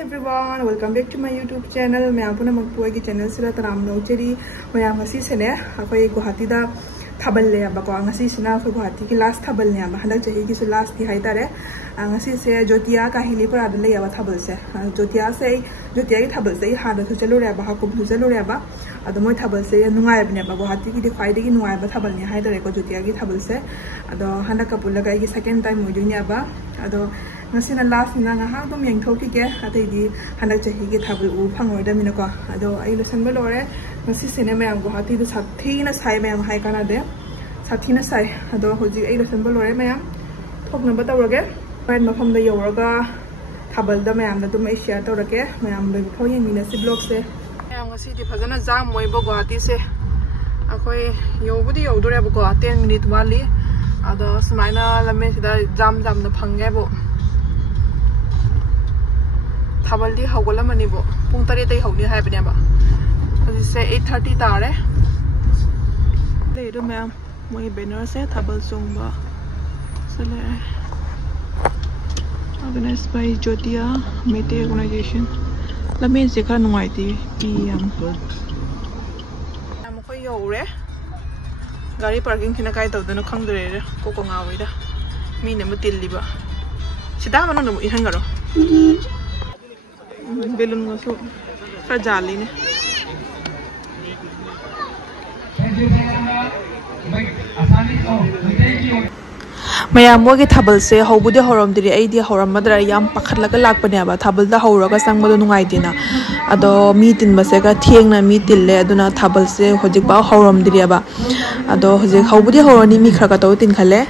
everyone, welcome back to my YouTube channel. मैं आपने मकपुआ की चैनल से तराम नौचरी मैं यहाँ मसी से ने अकोई गुवाहाटी दा थाबल ले अब को अंगसी से ना अकोई गुवाहाटी की लास्ट थाबल ने अब हंडक चाहिए कि सो लास्ट की हाई तारे अंगसी से जोतिया का हिली पर आदले अब थाबल से जोतिया की थाबल से हाथ तो चलो रे अब हाकुब तो चलो रे अब अदो मोय थाबल से नुंगाय बने अब गुवाहाटी की दिखाई की नुंगाय अब थाबल ने हाई तारे को जोतिया की थाबल से अदो हंडक कपुल लगा की सेकंड टाइम मुझे ने अब अदो नसीना लास्ट ना ngahak dum yengthoki ke ataydi hanak chahi ki thabul u phangordamin ko ado ai losan ba lore nasi sene mayam guwahati du sathi na sai mayam hai kana de sathi na sai ado hoji ai losan ba lore mayam thokna ba tawrage pen mafam da yoraga thabal da mayam da dum ai share tawrage mayam da phau yeng mina si blog se mayam ngasi di phajana jam moi ba guwahati se akoi yobudi yodore ba ko 10 minute wali ado sumaina lame sida jam na phange bo थाबल दी हौगल money बो पुंग तरे तई हौनी है बने बा अजी से 8:30 तारे ले दो मैम मोई बैनर से थाबल सोंबा चले ऑर्गेनाइज्ड बाय जोतिया मेटे ऑर्गेनाइजेशन लमे से खा नुआइती पीएम हम कोई योरे गाड़ी पार्किंग खिना काय तौदनो खंगदरे को ngawiदा मीने मतिल्लिबा सिदा मनो इहन गरो बेलून को जाली ने मैम मोगी थाबल से हौबुदे हौरमदरी ऐदी हौरमदरा याम पखटलगा लाकपने बा थाबल दा हौरगा संगबदो नुंगाइदिना अदो मी तिनबसे का थेंगना मी तिल्ले अदुना थाबल से होजिक बा हौरमदरी बा अदो होजिक हौबुदे हौरनी मी खरका तो तिन खले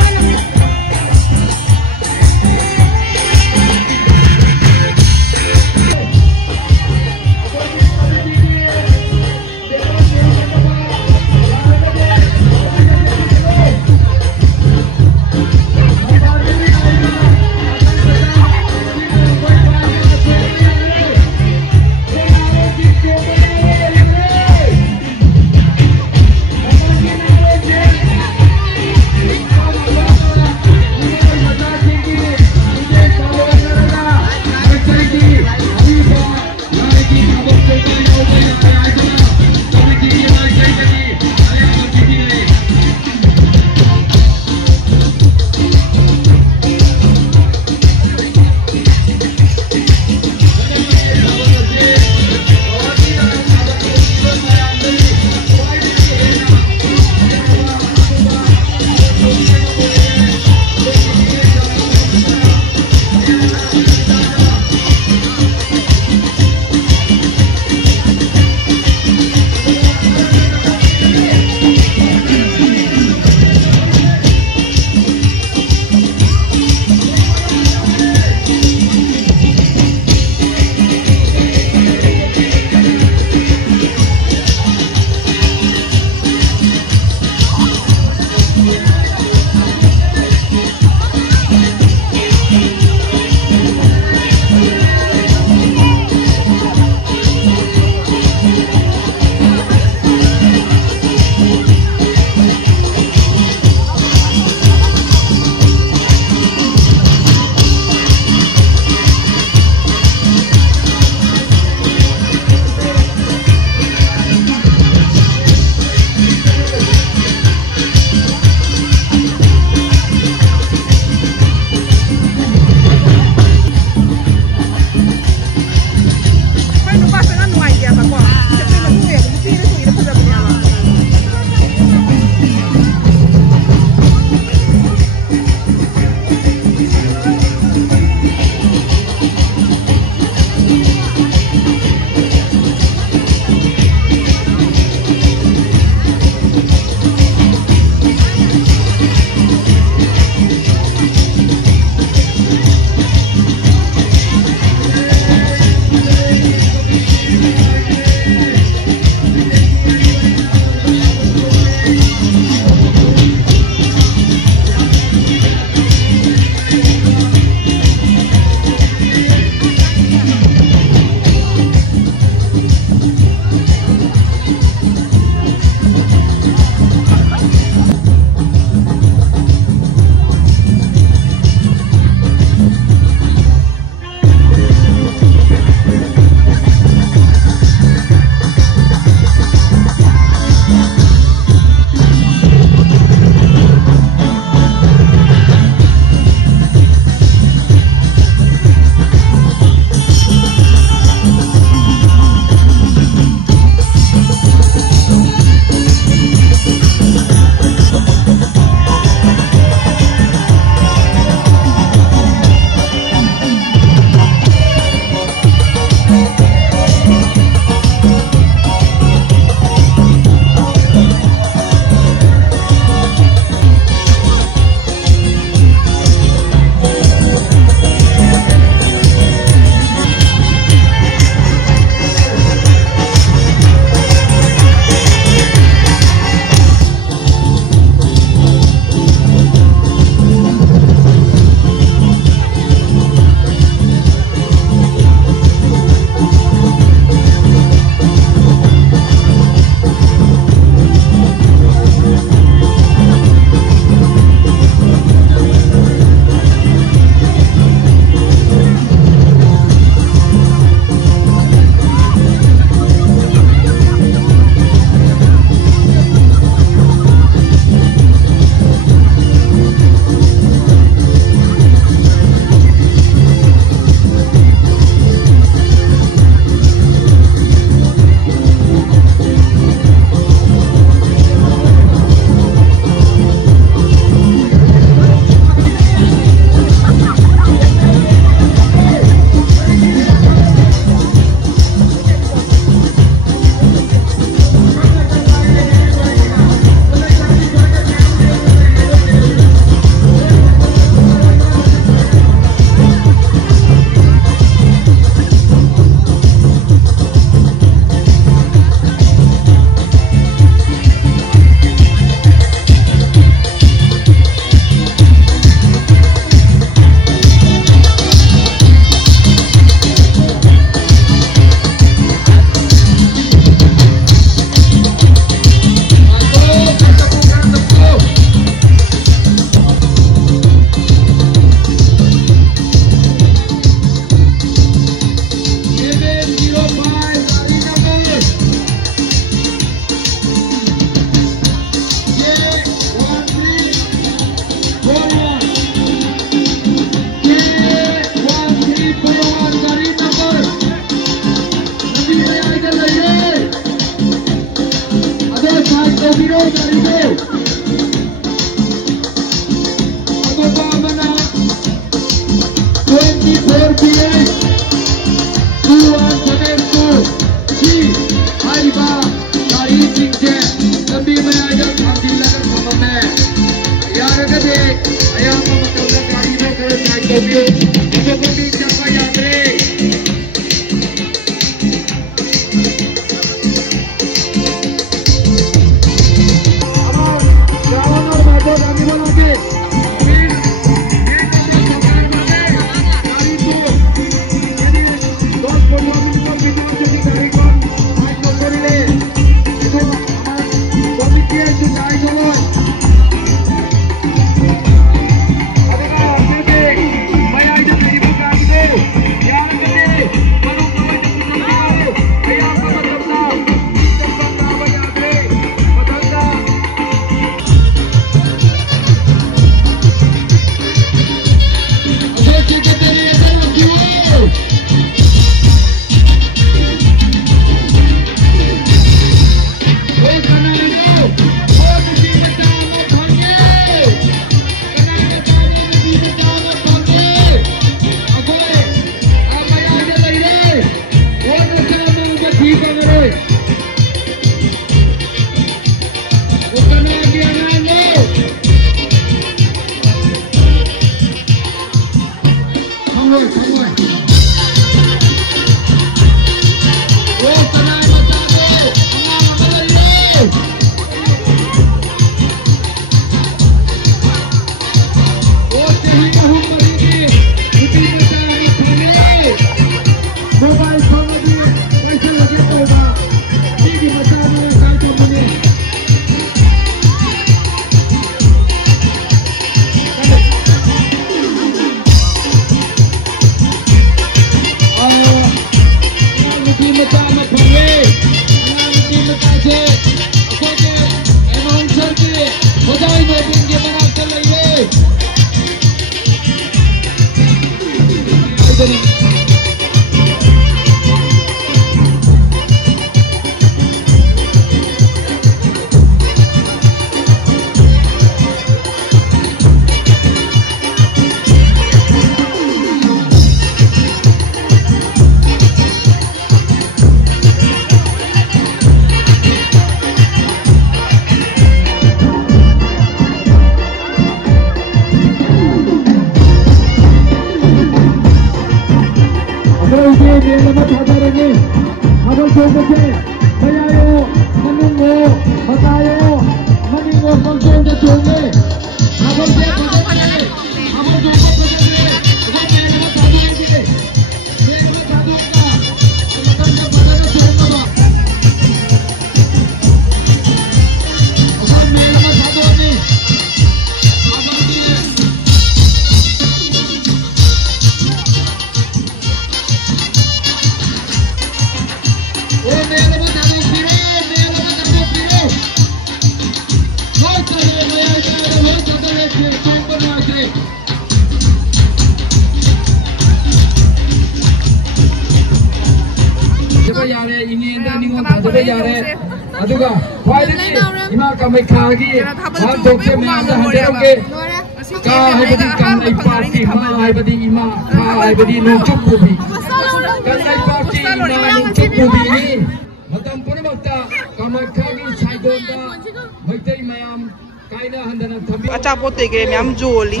Achapot tege myam joli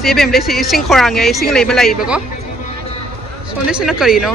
sebem le sing khorang ye sing le balai ba ko so le sina kari no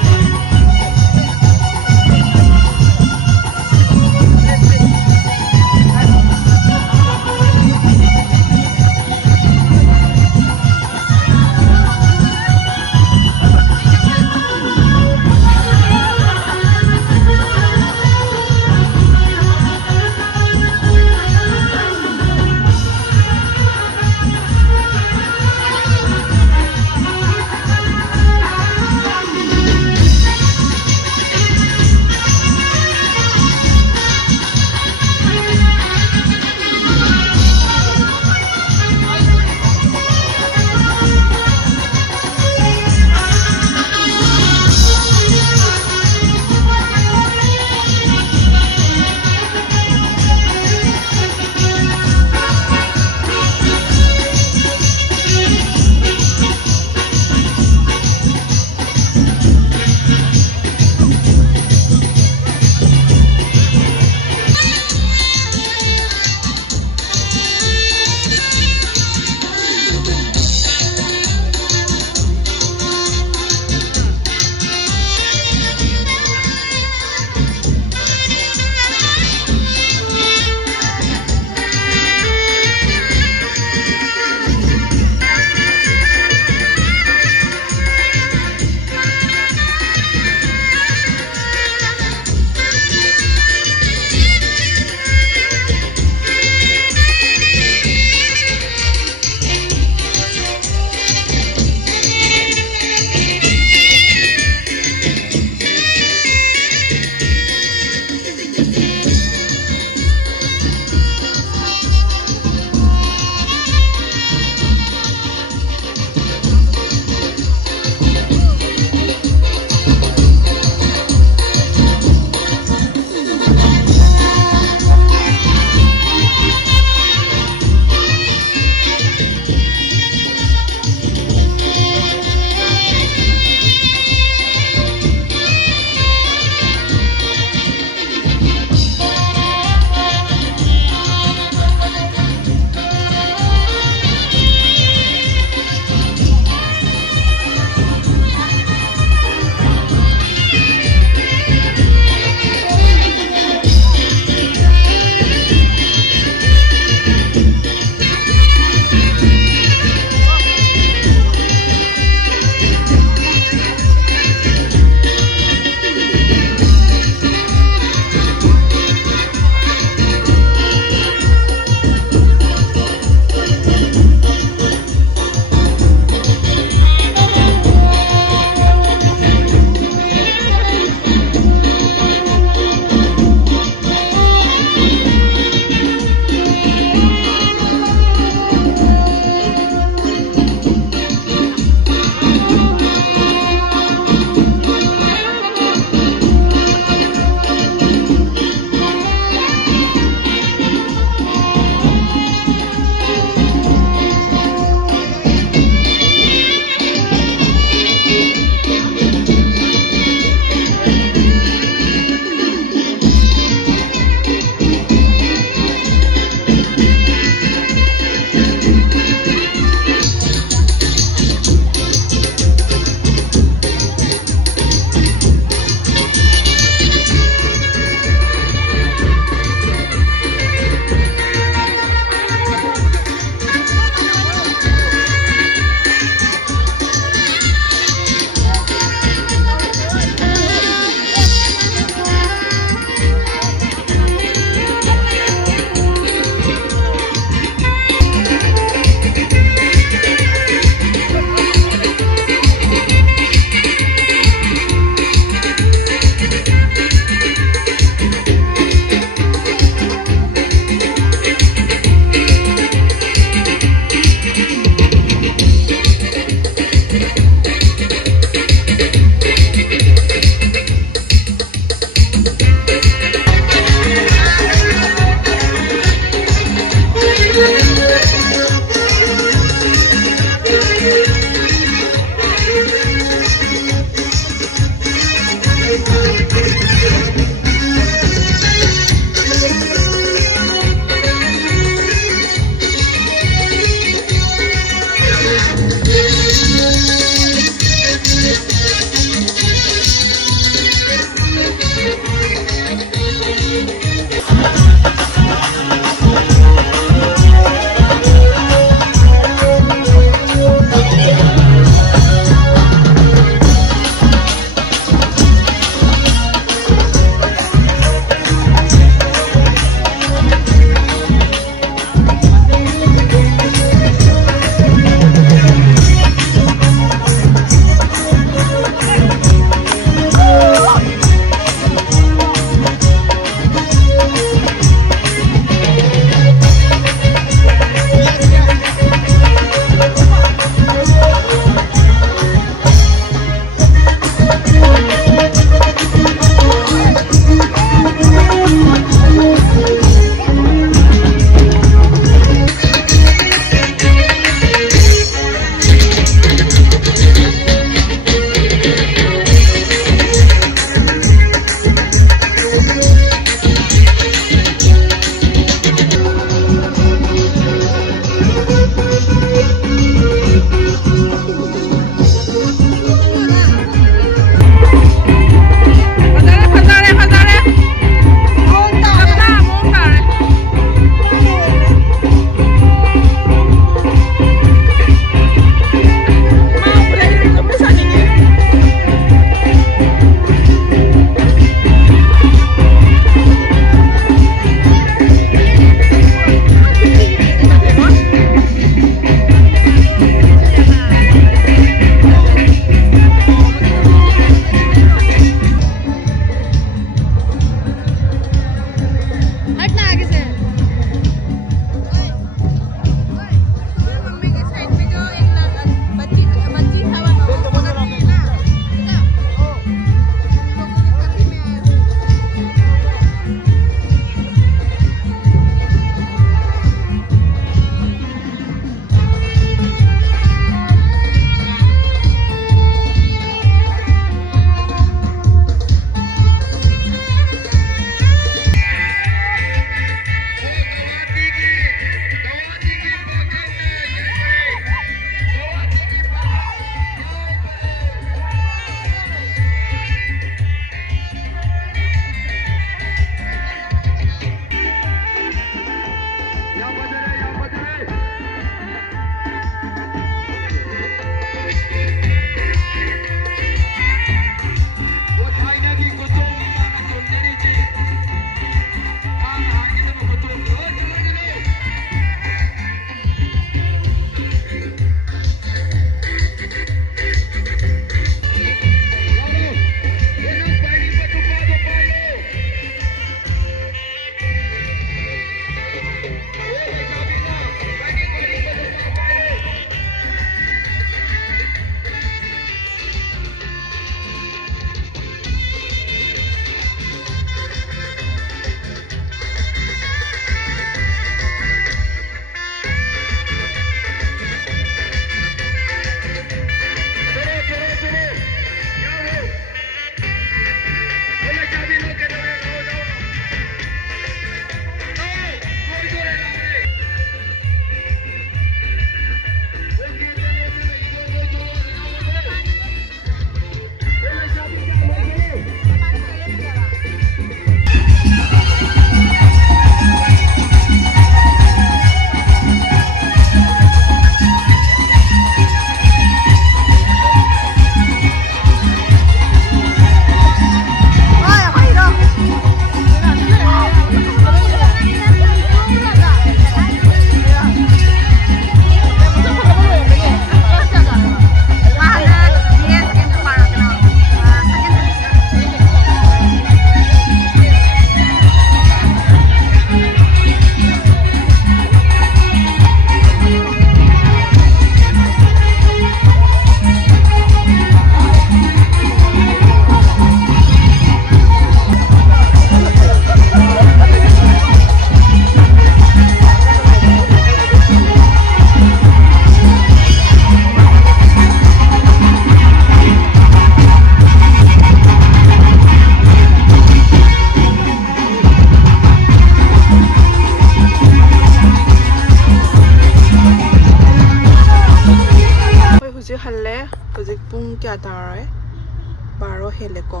12 हेले को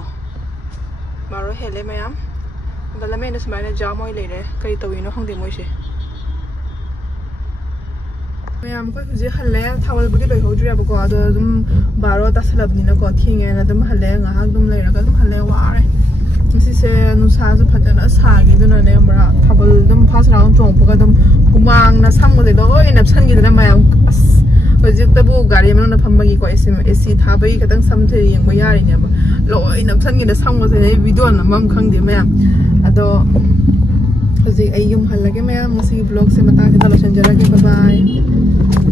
12 हेले मैम गलमे न सुमाइना जाम होई लेरे कई तविनो खंगदे मोइसे मैम को हुजे हल्ले थावल बुदी लोइ होद्रि अब को अदो दुम 12 तासलबनिना को थिंगे ना दुम हल्ले ngahak dum leiraga dum halle ware si se nusa ju phajana sagi duna ne amra thabal dum first round tong puga dum humang na samgo de loi napsan gi dana mayam hojik tabu gari man na phambagi ko AC thabai kadang samthe yeng ba yari ne ba loi napsan gi da samgo se video na mam khang de mayam ado hojik ay yum hallage mayam musi vlog se mata ke dalo sanjara ke bye bye